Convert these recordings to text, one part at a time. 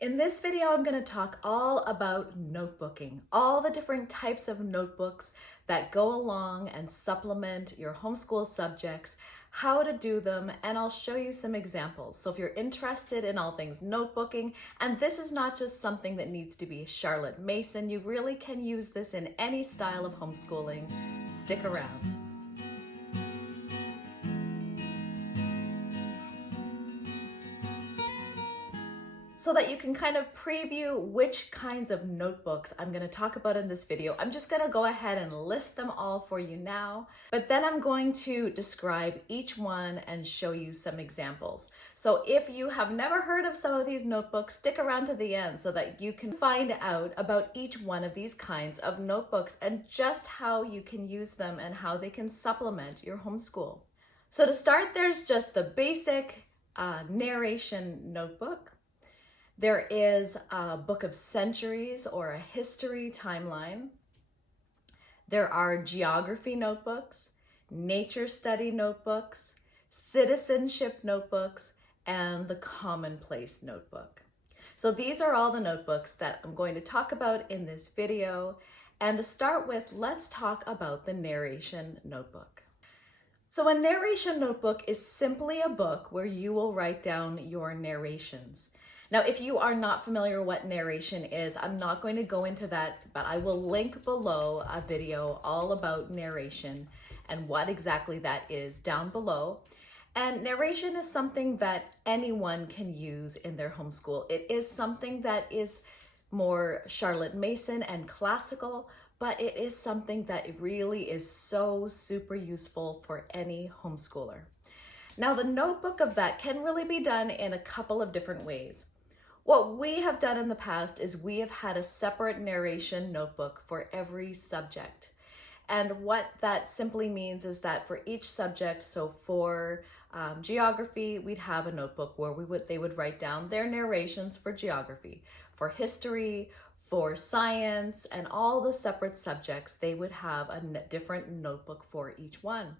In this video, I'm going to talk all about notebooking, all the different types of notebooks that go along and supplement your homeschool subjects, how to do them, and I'll show you some examples. So if you're interested in all things notebooking, and this is not just something that needs to be Charlotte Mason, you really can use this in any style of homeschooling. Stick around. So that you can kind of preview which kinds of notebooks I'm going to talk about in this video. I'm just going to go ahead and list them all for you now, but then I'm going to describe each one and show you some examples. So if you have never heard of some of these notebooks, stick around to the end so that you can find out about each one of these kinds of notebooks and just how you can use them and how they can supplement your homeschool. So to start, there's just the basic narration notebook. There is a book of centuries or a history timeline. There are geography notebooks, nature study notebooks, citizenship notebooks, and the Commonplace Notebook. So these are all the notebooks that I'm going to talk about in this video. And to start with, let's talk about the narration notebook. So a narration notebook is simply a book where you will write down your narrations. Now, if you are not familiar what narration is, I'm not going to go into that, but I will link below a video all about narration and what exactly that is down below. And narration is something that anyone can use in their homeschool. It is something that is more Charlotte Mason and classical, but it is something that really is so super useful for any homeschooler. Now, the notebook of that can really be done in a couple of different ways. What we have done in the past is we have had a separate narration notebook for every subject. And what that simply means is that for each subject, so for geography, we'd have a notebook where they would write down their narrations for geography. For history, for science, and all the separate subjects, they would have a different notebook for each one.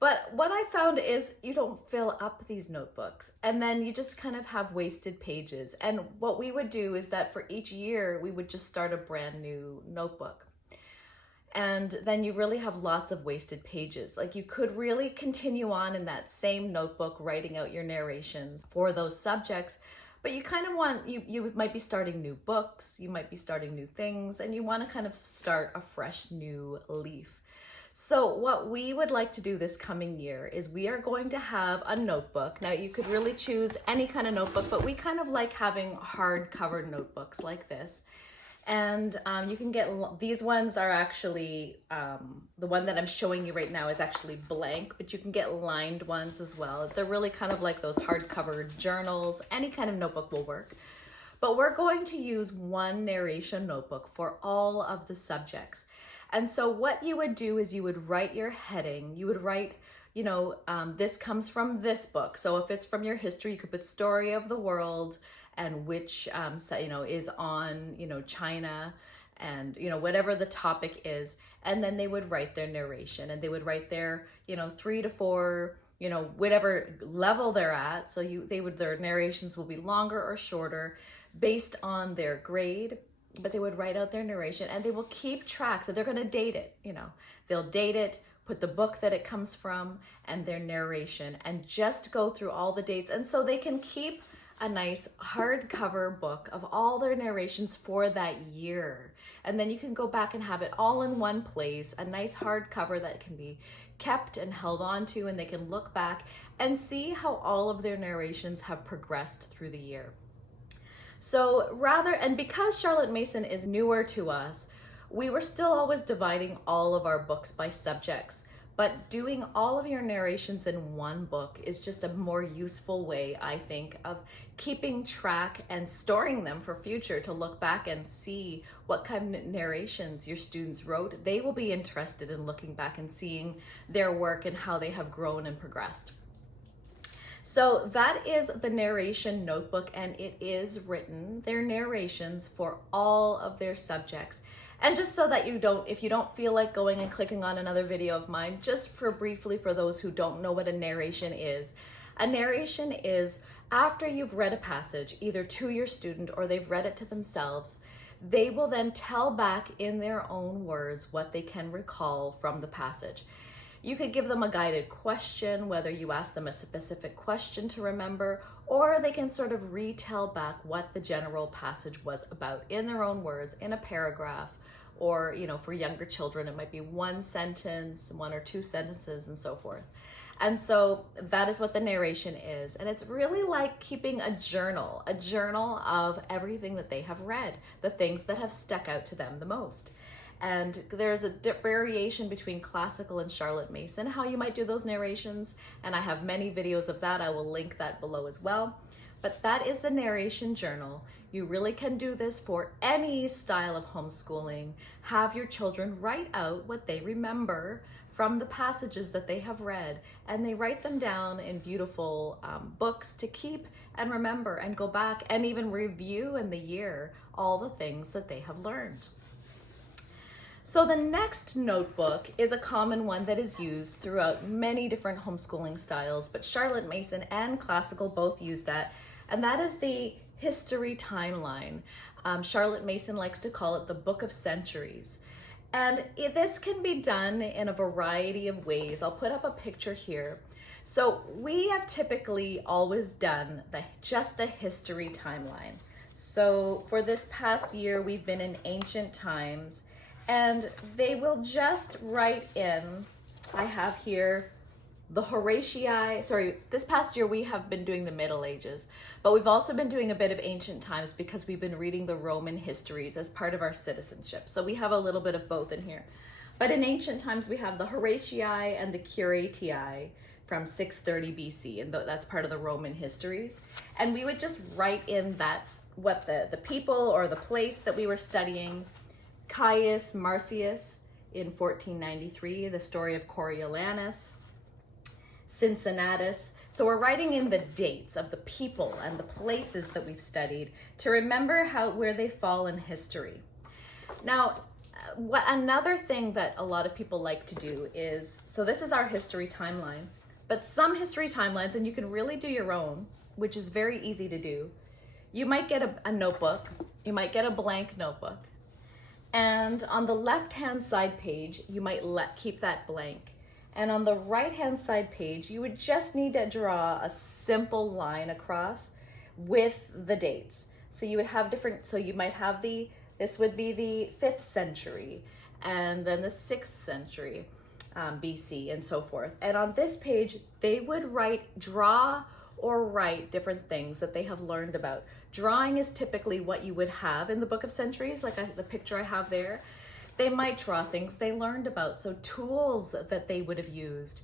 But what I found is you don't fill up these notebooks and then you just kind of have wasted pages. And what we would do is that for each year, we would just start a brand new notebook. And then you really have lots of wasted pages. Like you could really continue on in that same notebook, writing out your narrations for those subjects. But you kind of want, you might be starting new books, you might be starting new things, and you want to kind of start a fresh new leaf. So what we would like to do this coming year is we are going to have a notebook. Now you could really choose any kind of notebook, but we kind of like having hardcover notebooks like this. And you can get, these ones are actually, the one that I'm showing you right now is actually blank, but you can get lined ones as well. They're really kind of like those hardcover journals. Any kind of notebook will work. But we're going to use one narration notebook for all of the subjects. And so what you would do is you would write your heading. You would write, this comes from this book. So if it's from your history, you could put story of the world and which, is on, China and, whatever the topic is. And then they would write their narration and they would write their, 3 to 4, whatever level they're at. So their narrations will be longer or shorter based on their grade. But they would write out their narration and they will keep track. So they're going to date it, they'll date it, put the book that it comes from and their narration and just go through all the dates. And so they can keep a nice hardcover book of all their narrations for that year. And then you can go back and have it all in one place, a nice hardcover that can be kept and held on to, and they can look back and see how all of their narrations have progressed through the year. So and because Charlotte Mason is newer to us, we were still always dividing all of our books by subjects, but doing all of your narrations in one book is just a more useful way, I think, of keeping track and storing them for future to look back and see what kind of narrations your students wrote. They will be interested in looking back and seeing their work and how they have grown and progressed. So that is the narration notebook, and it is written, their narrations for all of their subjects. And just so that if you don't feel like going and clicking on another video of mine, just briefly for those who don't know what a narration is after you've read a passage, either to your student or they've read it to themselves, they will then tell back in their own words what they can recall from the passage. You could give them a guided question, whether you ask them a specific question to remember, or they can sort of retell back what the general passage was about in their own words, in a paragraph, or, for younger children, it might be one sentence, one or two sentences, and so forth. And so that is what the narration is. And it's really like keeping a journal of everything that they have read, the things that have stuck out to them the most. And there's a variation between classical and Charlotte Mason, how you might do those narrations. And I have many videos of that. I will link that below as well. But that is the narration journal. You really can do this for any style of homeschooling. Have your children write out what they remember from the passages that they have read, and they write them down in beautiful books to keep and remember and go back and even review in the year all the things that they have learned. So the next notebook is a common one that is used throughout many different homeschooling styles, but Charlotte Mason and classical both use that, and that is the history timeline. Charlotte Mason likes to call it the Book of Centuries. And this can be done in a variety of ways. I'll put up a picture here. So we have typically always done just the history timeline. So for this past year, we've been in ancient times, and they will just write in, I have here the Horatii, this past year we have been doing the Middle Ages, but we've also been doing a bit of ancient times because we've been reading the Roman histories as part of our citizenship. So we have a little bit of both in here. But in ancient times we have the Horatii and the Curatii from 630 BC, and that's part of the Roman histories. And we would just write in that, what the people or the place that we were studying. Caius Marcius in 1493, the story of Coriolanus, Cincinnatus. So we're writing in the dates of the people and the places that we've studied to remember where they fall in history. Now, another thing that a lot of people like to do is, so this is our history timeline, but some history timelines, and you can really do your own, which is very easy to do. You might get a notebook, you might get a blank notebook, and on the left-hand side page, you might keep that blank. And on the right-hand side page, you would just need to draw a simple line across with the dates. So you would have so you might have this would be the 5th century, and then the 6th century BC, and so forth. And on this page, they would draw or write different things that they have learned about. Drawing is typically what you would have in the Book of Centuries, like the picture I have there. They might draw things they learned about, so tools that they would have used,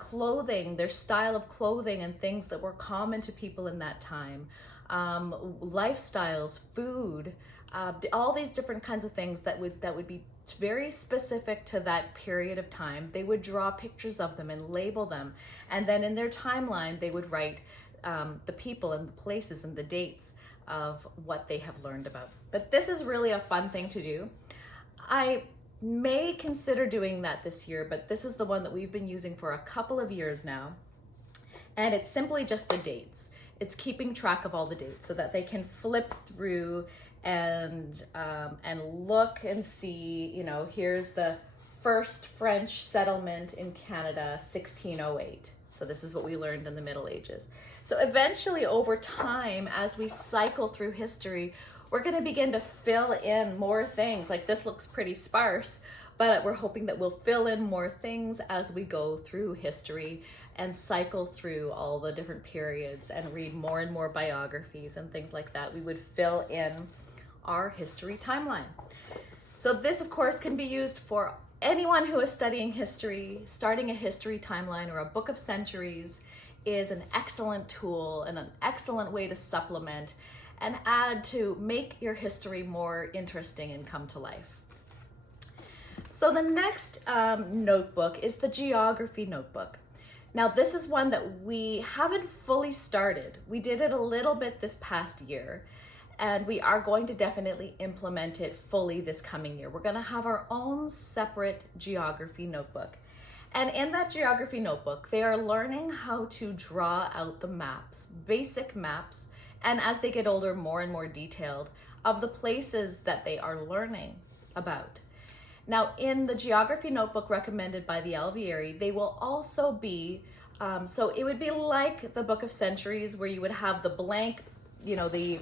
clothing, their style of clothing and things that were common to people in that time, lifestyles, food, all these different kinds of things that would be very specific to that period of time. They would draw pictures of them and label them, and then in their timeline they would write the people and the places and the dates of what they have learned about. But this is really a fun thing to do. I may consider doing that this year, but this is the one that we've been using for a couple of years now. And it's simply just the dates. It's keeping track of all the dates so that they can flip through and look and see, here's the first French settlement in Canada, 1608. So this is what we learned in the Middle Ages. So eventually over time, as we cycle through history, we're going to begin to fill in more things. Like this looks pretty sparse, but we're hoping that we'll fill in more things as we go through history and cycle through all the different periods and read more and more biographies and things like that. We would fill in our history timeline. So this, of course, can be used for anyone who is studying history. Starting a history timeline or a book of centuries is an excellent tool and an excellent way to supplement and add to make your history more interesting and come to life. So the next notebook is the geography notebook. Now this is one that we haven't fully started. We did it a little bit this past year, and we are going to definitely implement it fully this coming year. We're going to have our own separate geography notebook. And in that geography notebook, they are learning how to draw out the maps, basic maps, and as they get older, more and more detailed, of the places that they are learning about. Now, in the geography notebook recommended by the Alvieri, they will also be, so it would be like the Book of Centuries, where you would have the blank, the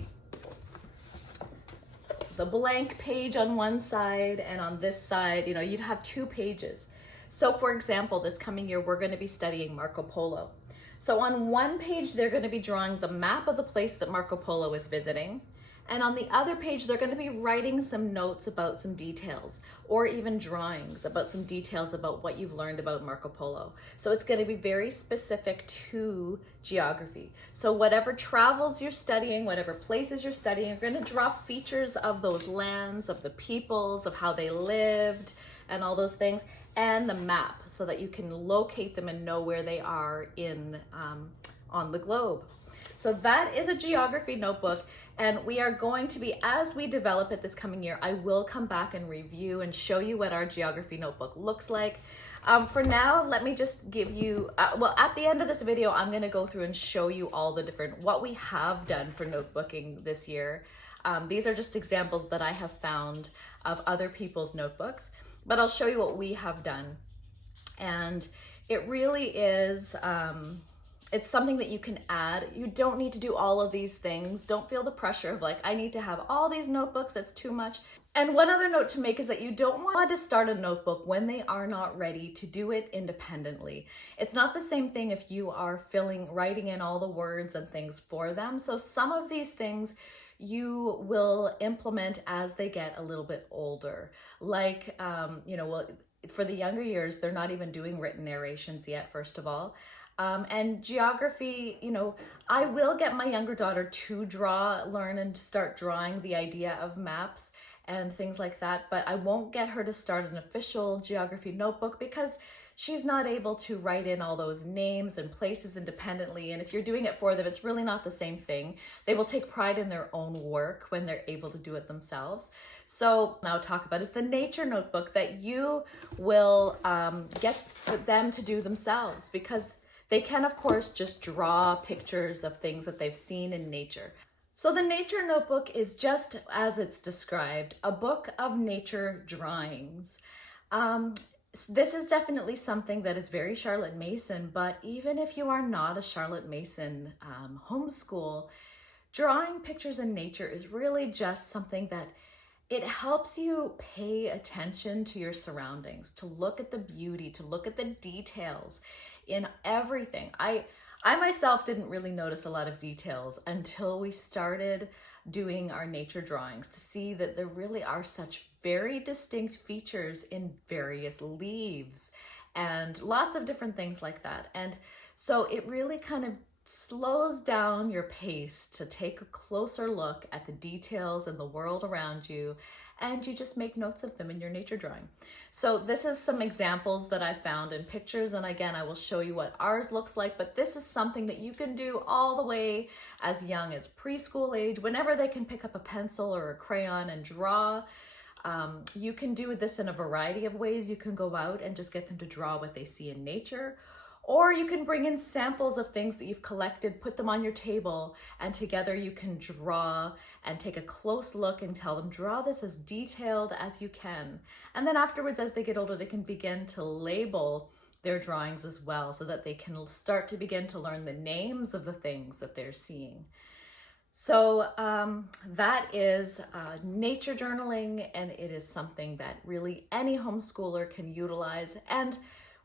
blank page on one side, and on this side, you'd have 2 pages. So for example, this coming year, we're going to be studying Marco Polo. So on one page, they're going to be drawing the map of the place that Marco Polo is visiting. And on the other page, they're going to be writing some notes about some details, or even drawings about some details about what you've learned about Marco Polo. So it's going to be very specific to geography. So whatever travels you're studying, whatever places you're studying, you're going to draw features of those lands, of the peoples, of how they lived, and all those things, and the map, so that you can locate them and know where they are on the globe. So that is a geography notebook, and we are going to be, as we develop it this coming year, I will come back and review and show you what our geography notebook looks like. For now, let me just give you, well, at the end of this video, I'm going to go through and show you all the what we have done for notebooking this year. These are just examples that I have found of other people's notebooks, but I'll show you what we have done. And it really is, it's something that you can add. You don't need to do all of these things. Don't feel the pressure of like, I need to have all these notebooks, that's too much. And one other note to make is that you don't want to start a notebook when they are not ready to do it independently. It's not the same thing if you are writing in all the words and things for them. So some of these things you will implement as they get a little bit older. Like, for the younger years, they're not even doing written narrations yet, first of all. And geography, I will get my younger daughter to learn and start drawing the idea of maps and things like that, but I won't get her to start an official geography notebook because she's not able to write in all those names and places independently. And if you're doing it for them, it's really not the same thing. They will take pride in their own work when they're able to do it themselves. So now talk about is the nature notebook that you will get them to do themselves, because they can, of course, just draw pictures of things that they've seen in nature. So the nature notebook is just as it's described, a book of nature drawings. This is definitely something that is very Charlotte Mason, but even if you are not a Charlotte Mason homeschool, drawing pictures in nature is really just something that it helps you pay attention to your surroundings, to look at the beauty, to look at the details in everything. I myself didn't really notice a lot of details until we started doing our nature drawings, to see that there really are such very distinct features in various leaves and lots of different things like that. And so it really kind of slows down your pace to take a closer look at the details in the world around you, and you just make notes of them in your nature drawing. So this is some examples that I found in pictures, and again, I will show you what ours looks like, but this is something that you can do all the way as young as preschool age, whenever they can pick up a pencil or a crayon and draw. You can do this in a variety of ways. You can go out and just get them to draw what they see in nature, or you can bring in samples of things that you've collected, put them on your table, and together you can draw and take a close look and tell them, draw this as detailed as you can. And then afterwards, as they get older, they can begin to label their drawings as well, so that they can start to begin to learn the names of the things that they're seeing. So that is nature journaling, and it is something that really any homeschooler can utilize. And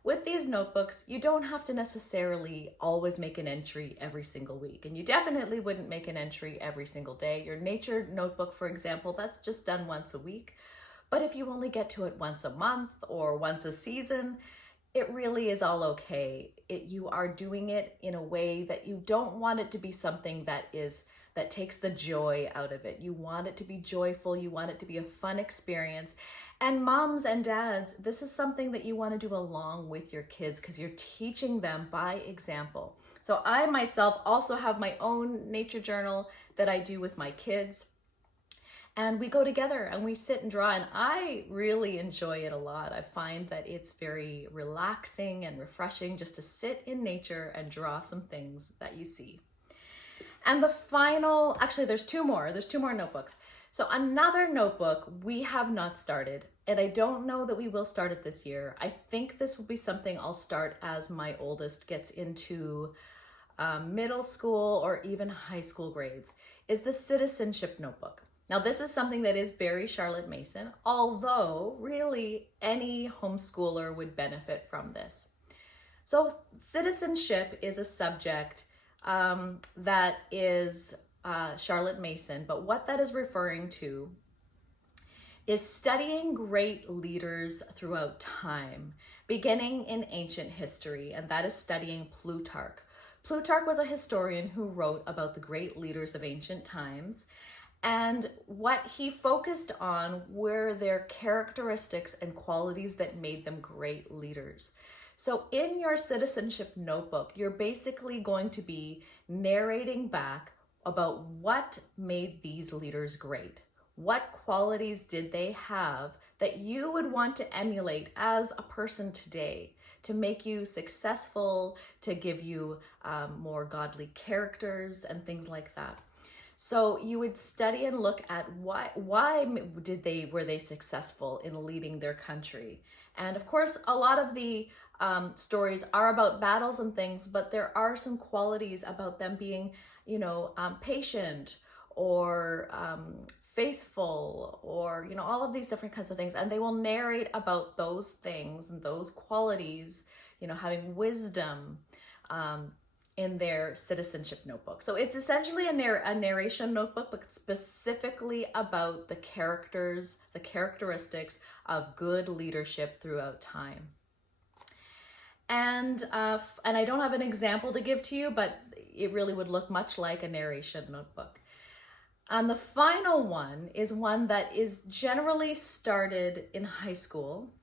with these notebooks, you don't have to necessarily always make an entry every single week, and you definitely wouldn't make an entry every single day. Your nature notebook, for example, that's just done once a week. But if you only get to it once a month or once a season, it really is all okay. You are doing it in a way that you don't want it to be something that takes the joy out of it. You want it to be joyful. You want it to be a fun experience. And moms and dads, this is something that you want to do along with your kids, because you're teaching them by example. So I myself also have my own nature journal that I do with my kids. And we go together and we sit and draw, and I really enjoy it a lot. I find that it's very relaxing and refreshing just to sit in nature and draw some things that you see. And the final, actually there's two more notebooks. So another notebook we have not started, and I don't know that we will start it this year. I think this will be something I'll start as my oldest gets into middle school or even high school grades, is the Citizenship notebook. Now this is something that is very Charlotte Mason, although really any homeschooler would benefit from this. So citizenship is a subject that is Charlotte Mason, but what that is referring to is studying great leaders throughout time, beginning in ancient history, and that is studying Plutarch. Plutarch was a historian who wrote about the great leaders of ancient times, and what he focused on were their characteristics and qualities that made them great leaders. So in your citizenship notebook, you're basically going to be narrating back about what made these leaders great. What qualities did they have that you would want to emulate as a person today to make you successful, to give you more godly characters and things like that. So you would study and look at why were they successful in leading their country. And of course, a lot of the stories are about battles and things, but there are some qualities about them being, patient or faithful, or all of these different kinds of things, and they will narrate about those things and those qualities, having wisdom in their citizenship notebook. So it's essentially a narration notebook, but specifically about the characteristics of good leadership throughout time. And I don't have an example to give to you, but it really would look much like a narration notebook. And the final one is one that is generally started in high school.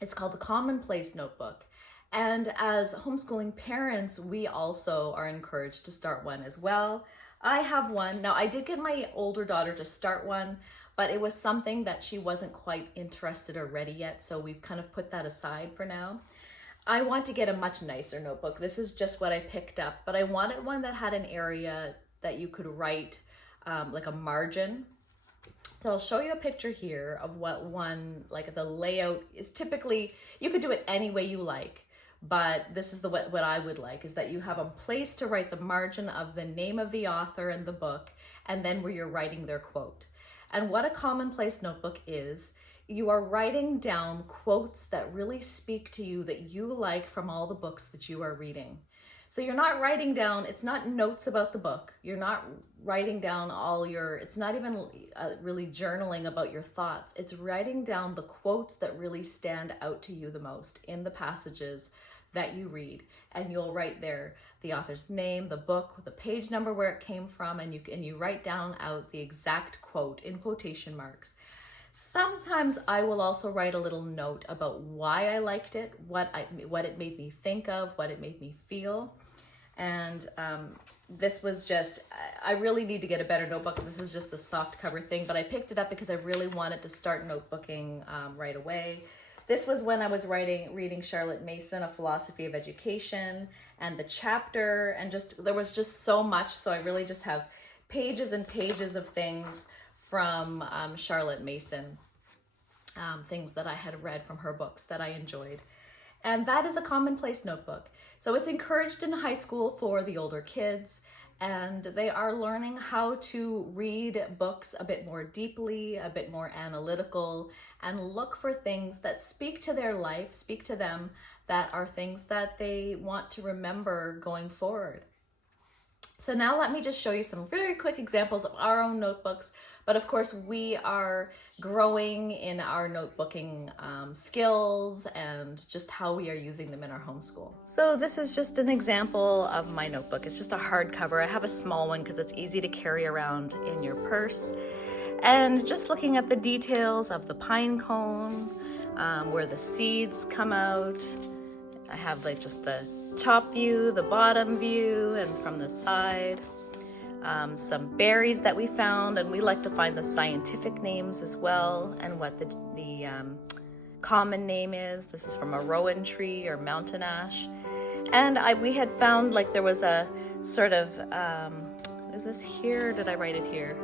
It's called the Commonplace Notebook. And as homeschooling parents, we also are encouraged to start one as well. I have one. Now, I did get my older daughter to start one, but it was something that she wasn't quite interested or ready yet, so we've kind of put that aside for now. I want to get a much nicer notebook. This is just what I picked up, but I wanted one that had an area that you could write like a margin. So I'll show you a picture here of what one, like the layout is. Typically, you could do it any way you like, but this is what I would like, is that you have a place to write the margin of the name of the author and the book, and then where you're writing their quote. And what a Commonplace Notebook is, you are writing down quotes that really speak to you, that you like from all the books that you are reading. So you're not writing down, it's not notes about the book. You're not writing down it's not even really journaling about your thoughts. It's writing down the quotes that really stand out to you the most in the passages that you read. And you'll write there the author's name, the book, the page number where it came from, and you write down out the exact quote in quotation marks. Sometimes I will also write a little note about why I liked it, what it made me think of, what it made me feel. And this was just, I really need to get a better notebook. This is just a soft cover thing, but I picked it up because I really wanted to start notebooking right away. This was when I was reading Charlotte Mason, A Philosophy of Education, and the chapter, and there was just so much. So I really just have pages and pages of things from Charlotte Mason, things that I had read from her books that I enjoyed. And that is a Commonplace Notebook. So it's encouraged in high school for the older kids, and they are learning how to read books a bit more deeply, a bit more analytical, and look for things that speak to their life, speak to them, that are things that they want to remember going forward. So now let me just show you some very quick examples of our own notebooks. But of course, we are growing in our notebooking skills and just how we are using them in our homeschool. So this is just an example of my notebook. It's just a hardcover. I have a small one because it's easy to carry around in your purse. And just looking at the details of the pine cone, where the seeds come out. I have like just the top view, the bottom view, and from the side. some berries that we found, and we like to find the scientific names as well, and what the common name is. This is from a rowan tree or mountain ash. And we had found, like, there was a sort of, what is this here? Did I write it here?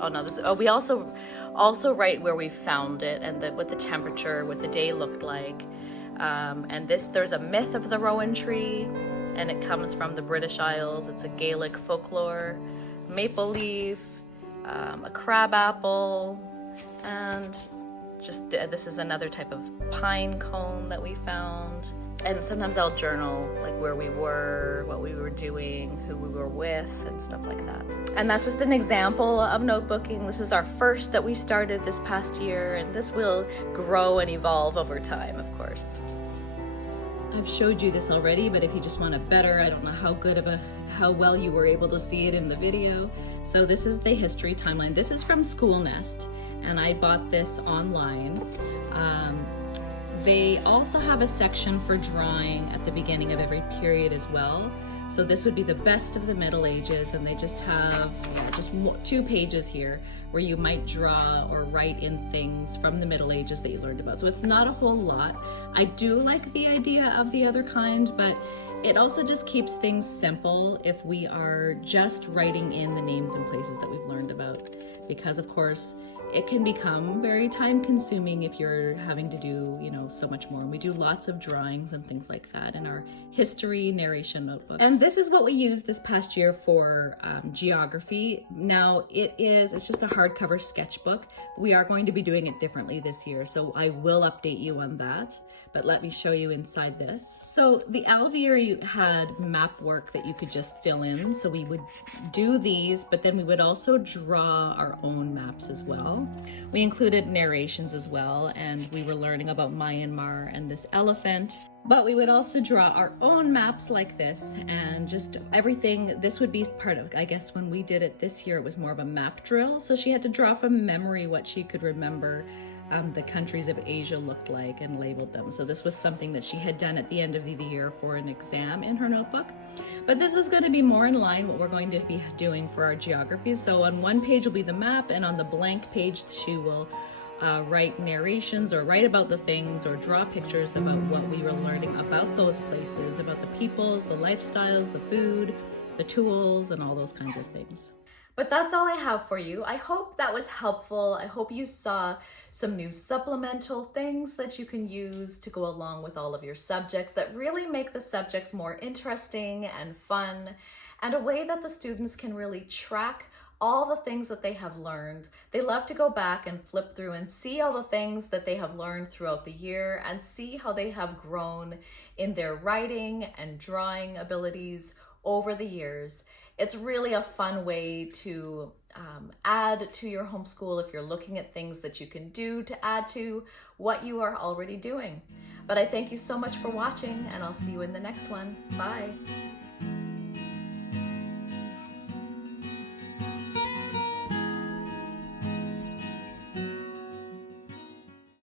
Oh no, we also write where we found it and what the temperature, what the day looked like. And there's a myth of the rowan tree, and it comes from the British Isles. It's a Gaelic folklore, maple leaf, a crab apple, and just this is another type of pine cone that we found. And sometimes I'll journal, like, where we were, what we were doing, who we were with, and stuff like that. And that's just an example of notebooking. This is our first that we started this past year, and this will grow and evolve over time, of course. I've showed you this already, but if you just want a better, I don't know how well you were able to see it in the video. So this is the history timeline. This is from School Nest, and I bought this online. They also have a section for drawing at the beginning of every period as well. So this would be the best of the Middle Ages, and they just have just 2 pages here where you might draw or write in things from the Middle Ages that you learned about. So it's not a whole lot. I do like the idea of the other kind, but it also just keeps things simple if we are just writing in the names and places that we've learned about, because of course it can become very time consuming if you're having to do, so much more. And we do lots of drawings and things like that in our history narration notebooks. And this is what we used this past year for geography. Now it's just a hardcover sketchbook. We are going to be doing it differently this year, so I will update you on that. But let me show you inside this. So the Alvier had map work that you could just fill in. So we would do these, but then we would also draw our own maps as well. We included narrations as well, and we were learning about Myanmar and this elephant. But we would also draw our own maps like this, and just everything. This would be part of, I guess, when we did it this year, it was more of a map drill. So she had to draw from memory what she could remember the countries of Asia looked like and labeled them. So this was something that she had done at the end of the year for an exam in her notebook. But this is going to be more in line what we're going to be doing for our geography. So on one page will be the map, and on the blank page she will write narrations or write about the things or draw pictures about what we were learning about those places, about the peoples, the lifestyles, the food, the tools, and all those kinds of things. But that's all I have for you. I hope that was helpful. I hope you saw some new supplemental things that you can use to go along with all of your subjects that really make the subjects more interesting and fun, and a way that the students can really track all the things that they have learned. They love to go back and flip through and see all the things that they have learned throughout the year and see how they have grown in their writing and drawing abilities over the years. It's really a fun way to add to your homeschool if you're looking at things that you can do to add to what you are already doing. But I thank you so much for watching, and I'll see you in the next one. Bye.